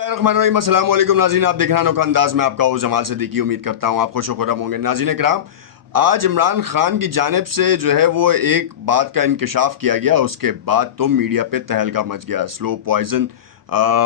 रहमान अस्सलाम वालेकुम नाज़रीन, आप देख रहे हैं अनोखा अंदाज में आपका हूँ जमाल सिद्दीकी। उम्मीद करता हूँ आप खुश व खुर्रम होंगे। नाज़रीन किराम, आज इमरान खान की जानिब से जो है वो एक बात का इंकशाफ किया गया, उसके बाद तो मीडिया पे तहलका मच गया। स्लो पॉइजन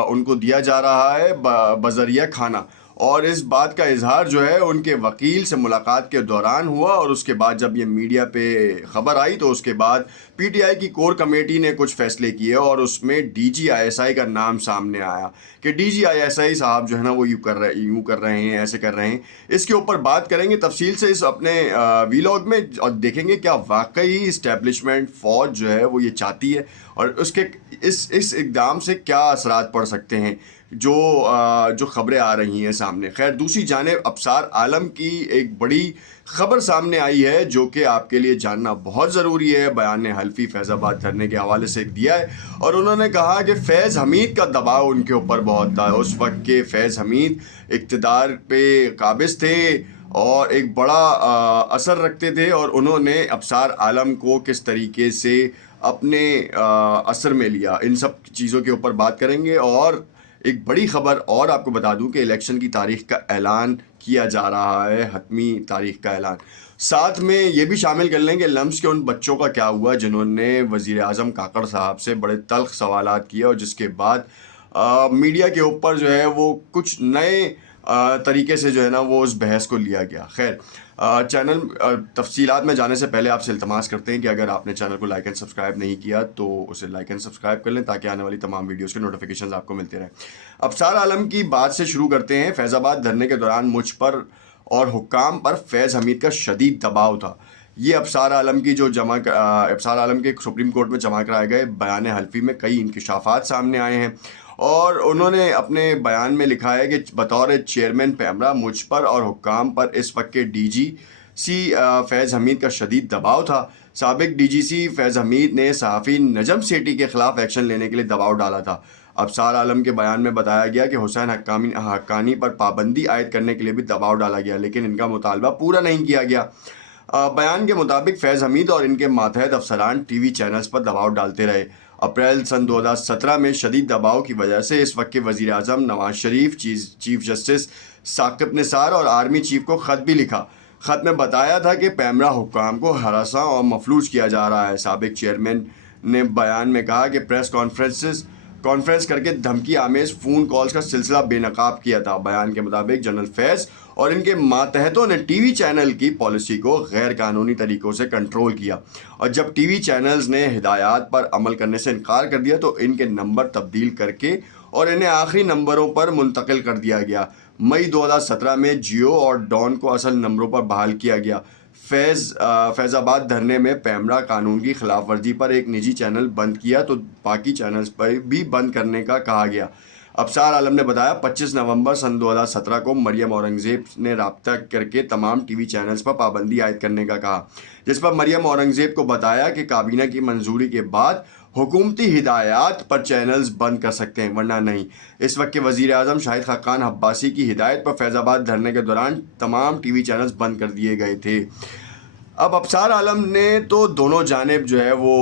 उनको दिया जा रहा है बजरिया खाना, और इस बात का इजहार जो है उनके वकील से मुलाकात के दौरान हुआ, और उसके बाद जब ये मीडिया पे ख़बर आई तो उसके बाद पीटीआई की कोर कमेटी ने कुछ फैसले किए, और उसमें डीजीआईएसआई का नाम सामने आया कि डीजीआईएसआई साहब जो है ना वो यूँ कर रहे हैं, ऐसे कर रहे हैं। इसके ऊपर बात करेंगे तफसील से इस अपने वीलॉग में, और देखेंगे क्या वाकई इस्टेब्लिशमेंट फ़ौज जो है वो ये चाहती है, और उसके इस इक़दाम से क्या असरात पड़ सकते हैं जो ख़बरें आ रही हैं सामने। खैर, दूसरी जानिब अबसार आलम की एक बड़ी ख़बर सामने आई है जो कि आपके लिए जानना बहुत ज़रूरी है। बयान ने हल्फी फैज़ाबाद धरने के हवाले से दिया है, और उन्होंने कहा कि फैज़ हमीद का दबाव उनके ऊपर बहुत था। उस वक्त के फैज़ हमीद इक़्तिदार पे काबिज़ थे और एक बड़ा असर रखते थे, और उन्होंने अबसार आलम को किस तरीके से अपने असर में लिया, इन सब चीज़ों के ऊपर बात करेंगे। और एक बड़ी ख़बर और आपको बता दूं कि इलेक्शन की तारीख़ का ऐलान किया जा रहा है, हतमी तारीख़ का ऐलान। साथ में ये भी शामिल कर लें कि लम्स के उन बच्चों का क्या हुआ जिन्होंने वज़ीर आज़म काकड़ साहब से बड़े तल्ख़ सवालात किए, और जिसके बाद मीडिया के ऊपर जो है वो कुछ नए तरीके से जो है ना वो उस बहस को लिया गया। खैर, चैनल तफसीलात में जाने से पहले आपसे इल्तमास करते हैं कि अगर आपने चैनल को लाइक एंड सब्सक्राइब नहीं किया तो उसे लाइक एंड सब्सक्राइब कर लें, ताकि आने वाली तमाम वीडियोस के नोटिफिकेशंस आपको मिलते रहें। अबसार आलम की बात से शुरू करते हैं। फैज़ाबाद धरने के दौरान मुझ पर और हुक्काम पर फैज़ हमीद का शदीद दबाव था। ये अबसार आलम की जो अबसार आलम के सुप्रीम कोर्ट में जमा कराए गए बयान हल्फी में कई इंकशाफात सामने आए हैं, और उन्होंने अपने बयान में लिखा है कि बतौर चेयरमैन पैमरा मुझ पर और हुक्काम पर इस वक्त के डीजीसी फैज़ हमीद का शदीद दबाव था। साबिक डीजीसी फैज़ हमीद ने सहाफ़ी नजम सेठी के ख़िलाफ़ एक्शन लेने के लिए दबाव डाला था। अबसार आलम के बयान में बताया गया कि हुसैन हक्कानी पर पाबंदी आयद करने के लिए भी दबाव डाला गया, लेकिन इनका मुतालबा पूरा नहीं किया गया। बयान के मुताबिक फैज़ हमीद और इनके मातहत अफसरान टीवी चैनल्स पर दबाव डालते रहे। अप्रैल सन 2017 में शदीद दबाव की वजह से इस वक्त के वज़ीर आज़म नवाज शरीफ, चीफ जस्टिस साकिब निसार और आर्मी चीफ को ख़त भी लिखा। ख़त में बताया था कि पैमरा हुक्काम को हरासा और मफलूज किया जा रहा है। साबिक चेयरमैन ने बयान में कहा कि प्रेस कॉन्फ्रेंस करके धमकी आमेज फ़ोन कॉल्स का सिलसिला बेनकाब किया था। बयान के मुताबिक जनरल फैज़ और इनके मातहतों ने टीवी चैनल की पॉलिसी को गैर कानूनी तरीक़ों से कंट्रोल किया, और जब टीवी चैनल्स ने हिदायत पर अमल करने से इनकार कर दिया तो इनके नंबर तब्दील करके और इन्हें आखिरी नंबरों पर मुंतकिल कर दिया गया। मई 2017 में जियो और डॉन को असल नंबरों पर बहाल किया गया। फैज़ाबाद धरने में पैमरा कानून की खिलाफ वर्जी पर एक निजी चैनल बंद किया तो बाकी चैनल्स पर भी बंद करने का कहा गया। अबसार आलम ने बताया 25 नवंबर सन 2017 को मरियम औरंगज़ेब ने रब्ता करके तमाम टीवी चैनल्स पर पाबंदी आयद करने का कहा, जिस पर मरियम औरंगज़ेब को बताया कि काबीना की मंजूरी के बाद हुकूमती हिदायत पर चैनल्स बंद कर सकते हैं, वरना नहीं। इस वक्त के वज़ीर आज़म शाहिद खाकान अब्बासी की हिदायत पर फैज़ाबाद धरने के दौरान तमाम टीवी चैनल्स बंद कर दिए गए थे। अब अबसार आलम ने तो दोनों जानिब जो है वो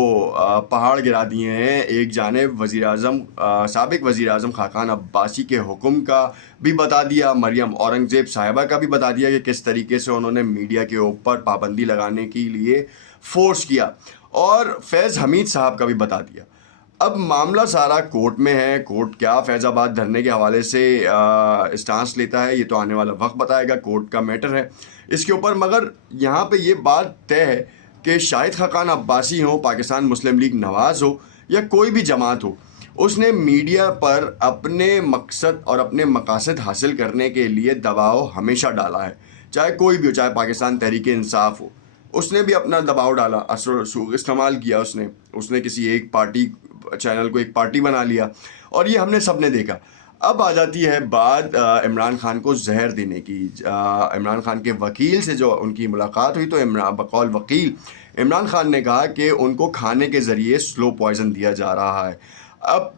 पहाड़ गिरा दिए हैं। एक जानिब वज़ीर आज़म साबिक वज़ीर आज़म खाकान अब्बासी के हुक्म का भी बता दिया, मरियम औरंगज़ेब साहिबा का भी बता दिया कि किस तरीके से उन्होंने मीडिया के ऊपर पाबंदी लगाने के लिए फ़ोर्स किया, और फैज़ हमीद साहब का भी बता दिया। अब मामला सारा कोर्ट में है। कोर्ट क्या फैज़ाबाद धरने के हवाले से स्टांस लेता है ये तो आने वाला वक्त बताएगा, कोर्ट का मैटर है इसके ऊपर। मगर यहाँ पे ये बात तय है कि शाहिद खाकान अब्बासी हो, पाकिस्तान मुस्लिम लीग नवाज़ हो, या कोई भी जमात हो, उसने मीडिया पर अपने मकसद और अपने मकासद हासिल करने के लिए दबाव हमेशा डाला है, चाहे कोई भी हो, चाहे पाकिस्तान तहरीक इंसाफ हो, उसने भी अपना दबाव डाला, असर इस्तेमाल किया। उसने किसी एक पार्टी चैनल को एक पार्टी बना लिया, और ये हमने सब ने देखा। अब आ जाती है बात इमरान खान को जहर देने की। इमरान खान के वकील से जो उनकी मुलाकात हुई तो बकौल वकील इमरान खान ने कहा कि उनको खाने के ज़रिए स्लो पॉइज़न दिया जा रहा है। अब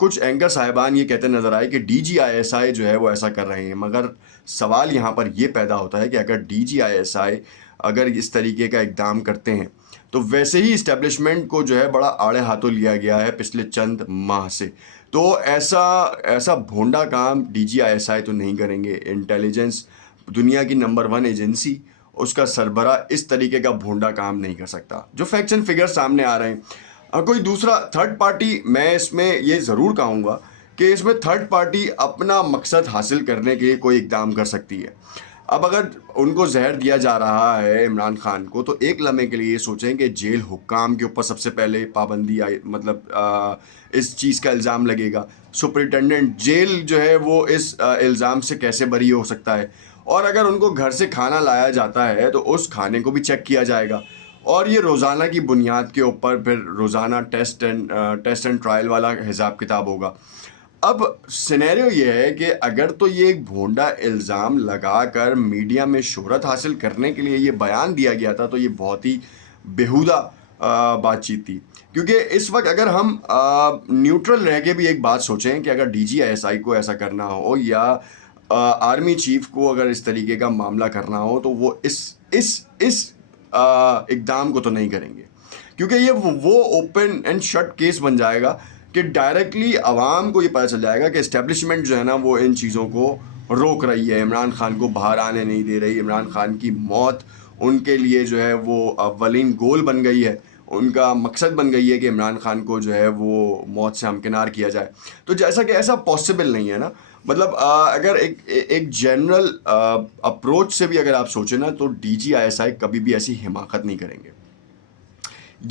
कुछ एंकर साहिबान ये कहते नज़र आए कि डीजीआईएसआई जो है वो ऐसा कर रहे हैं, मगर सवाल यहाँ पर ये पैदा होता है कि अगर डीजीआईएसआई अगर इस तरीके का इक़दाम करते हैं तो वैसे ही इस्टेब्लिशमेंट को जो है बड़ा आड़े हाथों लिया गया है पिछले चंद माह से। تو ایسا بھونڈا کام DGISI تو نہیں کریں گے. انٹیلیجنس دنیا کی نمبر 1 ایجنسی، اس کا سربراہ اس طریقے کا بھونڈا کام نہیں کر سکتا. جو فیکٹس اینڈ فگر سامنے آ رہے ہیں، کوئی دوسرا تھرڈ پارٹی، میں اس میں یہ ضرور کہوں گا کہ اس میں تھرڈ پارٹی اپنا مقصد حاصل کرنے کے لیے کوئی اقدام کر سکتی ہے. اب اگر ان کو زہر دیا جا رہا ہے عمران خان کو، تو ایک لمحے کے لیے یہ سوچیں کہ جیل حکام کے اوپر سب سے پہلے پابندی آئی، مطلب اس چیز کا الزام لگے گا. سپرنٹینڈنٹ جیل جو ہے وہ اس الزام سے کیسے بری ہو سکتا ہے؟ اور اگر ان کو گھر سے کھانا لایا جاتا ہے تو اس کھانے کو بھی چیک کیا جائے گا، اور یہ روزانہ کی بنیاد کے اوپر پھر روزانہ ٹیسٹ اینڈ ٹرائل والا حساب کتاب ہوگا. اب سینیریو یہ ہے کہ اگر تو یہ ایک بھونڈا الزام لگا کر میڈیا میں شہرت حاصل کرنے کے لیے یہ بیان دیا گیا تھا، تو یہ بہت ہی بیہودہ بات چیت تھی. کیونکہ اس وقت اگر ہم نیوٹرل رہ کے بھی ایک بات سوچیں کہ اگر DGISI کو ایسا کرنا ہو یا آرمی چیف کو اگر اس طریقے کا معاملہ کرنا ہو، تو وہ اس اقدام کو تو نہیں کریں گے. کیونکہ یہ وہ اوپن اینڈ شٹ کیس بن جائے گا کہ ڈائریکٹلی عوام کو یہ پتہ چل جائے گا کہ اسٹیبلشمنٹ جو ہے نا وہ ان چیزوں کو روک رہی ہے، عمران خان کو باہر آنے نہیں دے رہی. عمران خان کی موت ان کے لیے جو ہے وہ اولین گول بن گئی ہے، ان کا مقصد بن گئی ہے کہ عمران خان کو جو ہے وہ موت سے ہمکنار کیا جائے. تو جیسا کہ ایسا پاسبل نہیں ہے نا. مطلب اگر ایک جنرل اپروچ سے بھی اگر آپ سوچیں نا، تو DGISI کبھی بھی ایسی حماقت نہیں کریں گے.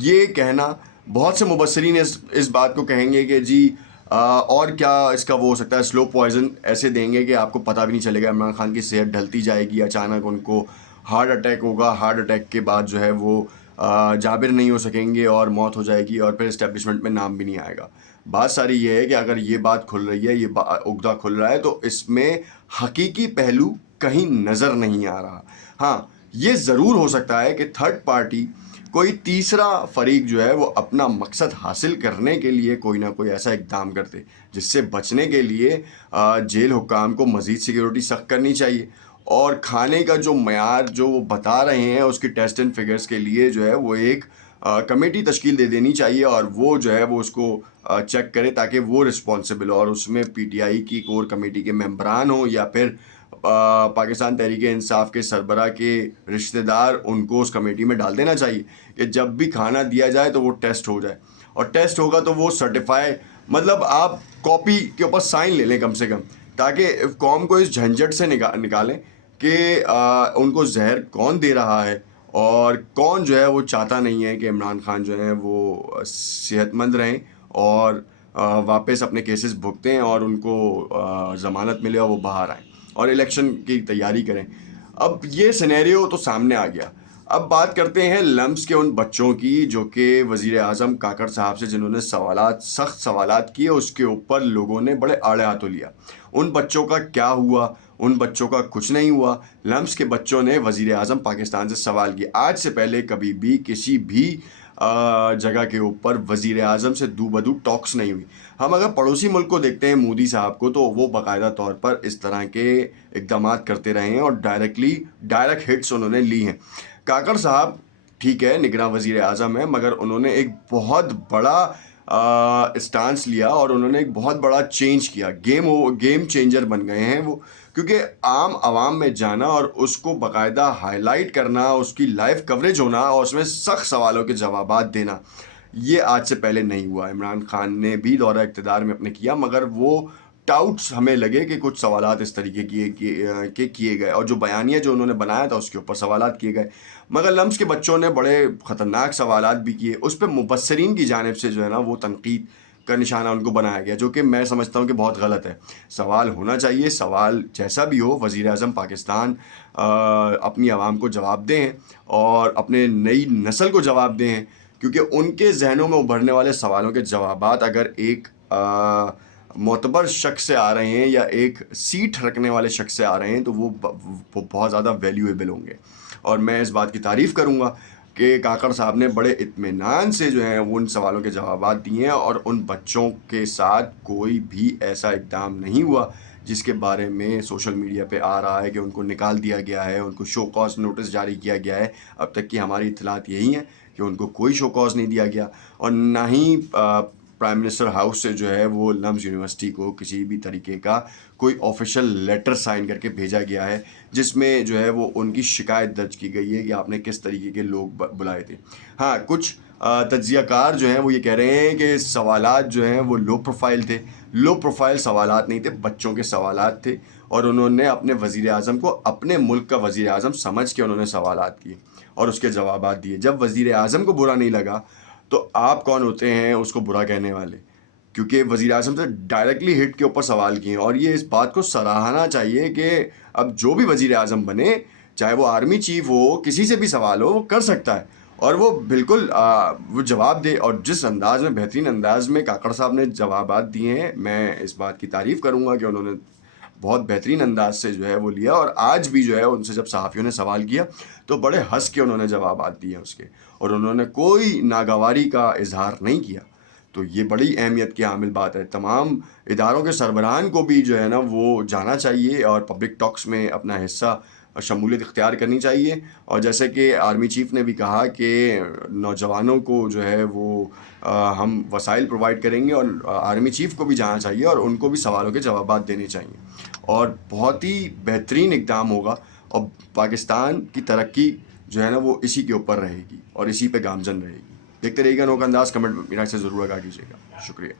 یہ کہنا، بہت سے مبصرین اس بات کو کہیں گے کہ جی اور کیا اس کا وہ ہو سکتا ہے، سلو پوائزن ایسے دیں گے کہ آپ کو پتہ بھی نہیں چلے گا. عمران خان کی صحت ڈھلتی جائے گی، اچانک ان کو ہارٹ اٹیک ہوگا، ہارٹ اٹیک کے بعد جو ہے وہ جابر نہیں ہو سکیں گے اور موت ہو جائے گی، اور پھر اسٹیبلشمنٹ میں نام بھی نہیں آئے گا. بات ساری یہ ہے کہ اگر یہ بات کھل رہی ہے، یہ عقدہ کھل رہا ہے، تو اس میں حقیقی پہلو کہیں نظر نہیں آ رہا. ہاں یہ ضرور ہو سکتا ہے کہ تھرڈ پارٹی، کوئی تیسرا فریق جو ہے وہ اپنا مقصد حاصل کرنے کے لیے کوئی نہ کوئی ایسا اقدام کرتے جس سے بچنے کے لیے جیل حکام کو مزید سیکیورٹی سخت کرنی چاہیے، اور کھانے کا جو معیار جو وہ بتا رہے ہیں اس کی ٹیسٹ اینڈ فگرز کے لیے جو ہے وہ ایک کمیٹی تشکیل دے دینی چاہیے، اور وہ جو ہے وہ اس کو چیک کرے تاکہ وہ رسپانسبل ہو، اور اس میں PTI کی کور کمیٹی کے ممبران ہوں یا پھر پاکستان تحریک انصاف کے سربراہ کے رشتہ دار، ان کو اس کمیٹی میں ڈال دینا چاہیے کہ جب بھی کھانا دیا جائے تو وہ ٹیسٹ ہو جائے، اور ٹیسٹ ہوگا تو وہ سرٹیفائی، مطلب آپ کاپی کے اوپر سائن لے لیں کم سے کم، تاکہ قوم کو اس جھنجھٹ سے نکالیں کہ ان کو زہر کون دے رہا ہے، اور کون جو ہے وہ چاہتا نہیں ہے کہ عمران خان جو ہے وہ صحت مند رہیں اور واپس اپنے کیسز بھگتیں اور ان کو ضمانت ملے اور وہ باہر آئیں اور الیکشن کی تیاری کریں. اب یہ سینیریو تو سامنے آ گیا. اب بات کرتے ہیں لمس کے ان بچوں کی جو کہ وزیر اعظم کاکڑ صاحب سے جنہوں نے سخت سوالات کیے، اس کے اوپر لوگوں نے بڑے آڑے ہاتھوں لیا. ان بچوں کا کیا ہوا؟ ان بچوں کا کچھ نہیں ہوا. لمس کے بچوں نے وزیر اعظم پاکستان سے سوال کیا. آج سے پہلے کبھی بھی کسی بھی جگہ کے اوپر وزیر اعظم سے دو بدو ٹاکس نہیں ہوئی. ہم اگر پڑوسی ملک کو دیکھتے ہیں، مودی صاحب کو، تو وہ باقاعدہ طور پر اس طرح کے اقدامات کرتے رہے ہیں اور ڈائریکٹ ہٹس انہوں نے لی ہیں. کاکڑ صاحب ٹھیک ہے نگراں وزیر اعظم ہیں، مگر انہوں نے ایک بہت بڑا اسٹانس لیا اور انہوں نے ایک بہت بڑا چینج کیا. گیم چینجر بن گئے ہیں وہ، کیونکہ عام عوام میں جانا اور اس کو باقاعدہ ہائی لائٹ کرنا، اس کی لائیو کوریج ہونا اور اس میں سخت سوالوں کے جوابات دینا، یہ آج سے پہلے نہیں ہوا. عمران خان نے بھی دورہ اقتدار میں اپنے کیا، مگر وہ ٹاؤٹس ہمیں لگے کہ کچھ سوالات اس طریقے کیے گئے، اور جو بیانیہ جو انہوں نے بنایا تھا اس کے اوپر سوالات کیے گئے. مگر لمس کے بچوں نے بڑے خطرناک سوالات بھی کیے. اس پہ مبصرین کی جانب سے جو ہے نا وہ تنقید کا نشانہ ان کو بنایا گیا، جو کہ میں سمجھتا ہوں کہ بہت غلط ہے. سوال ہونا چاہیے، سوال جیسا بھی ہو، وزیر اعظم پاکستان اپنی عوام کو جواب دیں اور اپنے نئی نسل کو جواب دیں، کیونکہ ان کے ذہنوں میں ابھرنے والے سوالوں کے جوابات اگر ایک معتبر شخص سے آ رہے ہیں یا ایک سیٹ رکھنے والے شخص سے آ رہے ہیں تو وہ بہت زیادہ ویلیویبل ہوں گے. اور میں اس بات کی تعریف کروں گا کہ کاکڑ صاحب نے بڑے اطمینان سے جو ہیں وہ ان سوالوں کے جوابات دیے ہیں، اور ان بچوں کے ساتھ کوئی بھی ایسا اقدام نہیں ہوا جس کے بارے میں سوشل میڈیا پہ آ رہا ہے کہ ان کو نکال دیا گیا ہے، ان کو شو کاز نوٹس جاری کیا گیا ہے. اب تک کی ہماری اطلاعات یہی ہیں کہ ان کو کوئی شو کاز نہیں دیا گیا، اور نہ ہی प्राइम मिनिस्टर हाउस से जो है वो लम्स यूनिवर्सिटी को किसी भी तरीके का कोई ऑफिशियल लेटर साइन करके भेजा गया है जिसमें जो है वो उनकी शिकायत दर्ज की गई है कि आपने किस तरीके के लोग बुलाए थे। हाँ, कुछ तज्ज़ियाकार जो हैं वो ये कह रहे हैं कि सवालात जो हैं वो लो प्रोफाइल थे। लो प्रोफाइल सवालात नहीं थे, बच्चों के सवालात थे, और उन्होंने अपने वज़ीर आज़म को अपने मुल्क का वज़ीर आज़म समझ के उन्होंने सवालात किए और उसके जवाबात दिए। जब वज़ीर आज़म को बुरा नहीं लगा तो आप कौन होते हैं उसको बुरा कहने वाले? क्योंकि वज़ीर आज़म से डायरेक्टली हिट के ऊपर सवाल किए, और ये इस बात को सराहना चाहिए कि अब जो भी वज़ीर आज़म बने, चाहे वो आर्मी चीफ हो, किसी से भी सवाल हो, वो कर सकता है और वो बिल्कुल वो जवाब दे। और जिस अंदाज़ में, बेहतरीन अंदाज़ में काकड़ साहब ने जवाबात दिए हैं, मैं इस बात की तारीफ़ करूँगा कि उन्होंने बहुत बेहतरीन अंदाज से जो है वो लिया। और आज भी जो है उनसे जब सहाफ़ियों ने सवाल किया तो बड़े हंस के उन्होंने जवाबात दिए उसके, और उन्होंने कोई नागवारी का इजहार नहीं किया। तो ये बड़ी अहमियत की हामिल बात है। तमाम इदारों के सरबराहान को भी जो है ना वो जाना चाहिए और पब्लिक टॉक्स में अपना हिस्सा शमूलियत इख्तियार करनी चाहिए। और जैसे कि आर्मी चीफ़ ने भी कहा कि नौजवानों को जो है वो हम वसाइल प्रोवाइड करेंगे, और आर्मी चीफ़ को भी जाना चाहिए और उनको भी सवालों के जवाबात देने चाहिए, और बहुत ही बेहतरीन इक़दाम होगा। और पाकिस्तान की तरक्की जो है ना वो इसी के ऊपर रहेगी और इसी पे गामजन रहेगी। देखते रहिएगा नोक अंदाज़। कमेंट में मीरा से ज़रूर आगाह कीजिएगा। शुक्रिया।